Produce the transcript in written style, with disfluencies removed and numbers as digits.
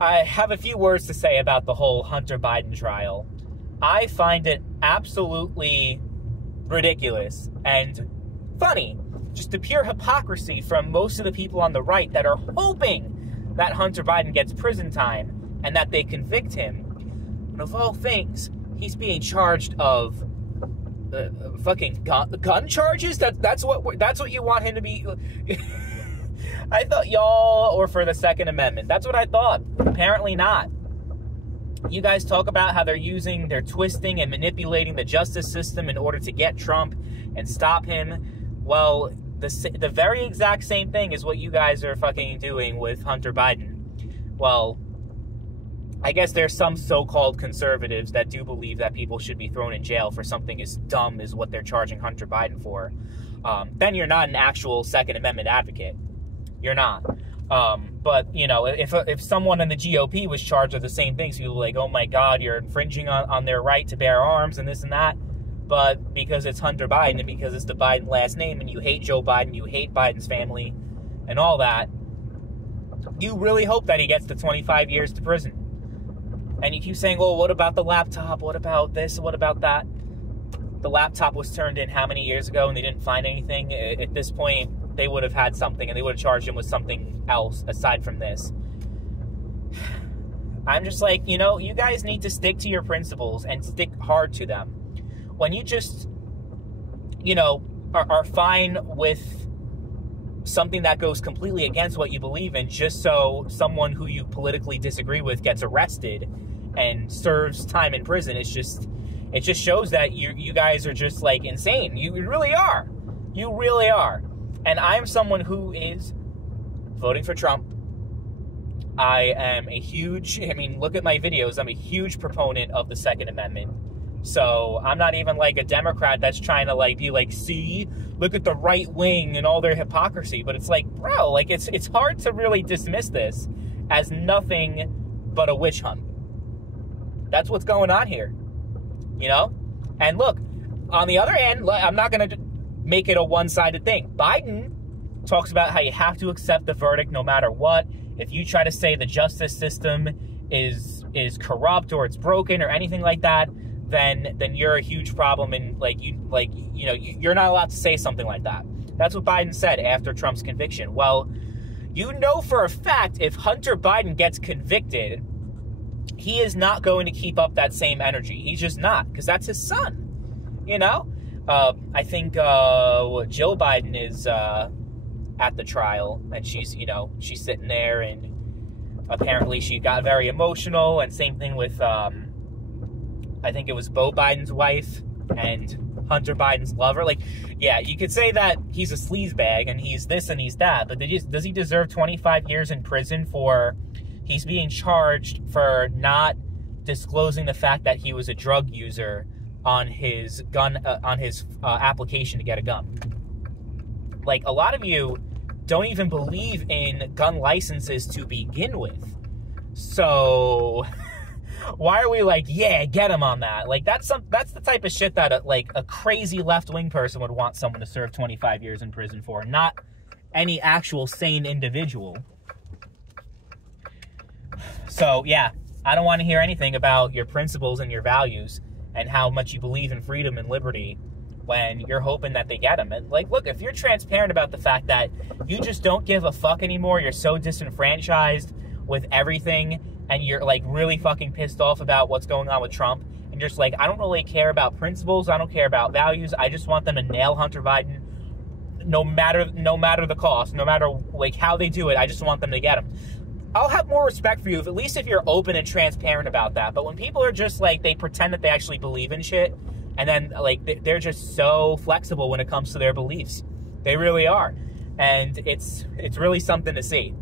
I have a few words to say about the whole Hunter Biden trial. I find it absolutely ridiculous and funny. Just the pure hypocrisy from most of the people on the right that are hoping that Hunter Biden gets prison time and that they convict him. And of all things, he's being charged of fucking gun charges? That's what you want him to be? I thought y'all were for the Second Amendment. That's what I thought. Apparently not. You guys talk about how they're twisting and manipulating the justice system in order to get Trump and stop him. Well, the very exact same thing is what you guys are fucking doing with Hunter Biden. Well, I guess there's some so-called conservatives that do believe that people should be thrown in jail for something as dumb as what they're charging Hunter Biden for. Then you're not an actual Second Amendment advocate. You're not. But, you know, if someone in the GOP was charged with the same things, people are like, oh my God, you're infringing on their right to bear arms and this and that. But because it's Hunter Biden and because it's the Biden last name and you hate Joe Biden, you hate Biden's family and all that, you really hope that he gets to 25 years to prison. And you keep saying, well, what about the laptop? What about this? What about that? The laptop was turned in how many years ago and they didn't find anything? At this point, they would have had something and they would have charged him with something else aside from this. I'm just like, you know, you guys need to stick to your principles and stick hard to them. When you just, you know, are fine with something that goes completely against what you believe in just so someone who you politically disagree with gets arrested and serves time in prison, it just shows that you guys are just like insane. You really are. You really are. And I'm someone who is voting for Trump. I am look at my videos. I'm a huge proponent of the Second Amendment. So I'm not even like a Democrat that's trying to like be like, see, look at the right wing and all their hypocrisy. But it's like, bro, like it's hard to really dismiss this as nothing but a witch hunt. That's what's going on here, you know? And look, on the other hand, I'm not going to make it a one-sided thing. Biden talks about how you have to accept the verdict no matter what. If you try to say the justice system is corrupt or it's broken or anything like that, then you're a huge problem, and you're not allowed to say something like that. That's what Biden said after Trump's conviction. Well, you know for a fact if Hunter Biden gets convicted, he is not going to keep up that same energy. He's just not, because that's his son, you know? I think Jill Biden is at the trial, and she's sitting there, and apparently she got very emotional, and same thing with I think it was Beau Biden's wife and Hunter Biden's lover. Like, yeah, you could say that he's a sleazebag and he's this and he's that, but does he deserve 25 years in prison for he's being charged for not disclosing the fact that he was a drug user on his application to get a gun? Like, a lot of you don't even believe in gun licenses to begin with. So why are we like, yeah, get him on that? Like, that's the type of shit that a crazy left-wing person would want someone to serve 25 years in prison for, not any actual sane individual. So, yeah, I don't want to hear anything about your principles and your values and how much you believe in freedom and liberty when you're hoping that they get them. And, like, look, if you're transparent about the fact that you just don't give a fuck anymore, you're so disenfranchised with everything, and you're, like, really fucking pissed off about what's going on with Trump, and you're just like, I don't really care about principles, I don't care about values, I just want them to nail Hunter Biden no matter the cost, no matter, like, how they do it, I just want them to get him. I'll have more respect for you, at least if you're open and transparent about that. But when people are just, like, they pretend that they actually believe in shit, and then, like, they're just so flexible when it comes to their beliefs. They really are. And it's really something to see.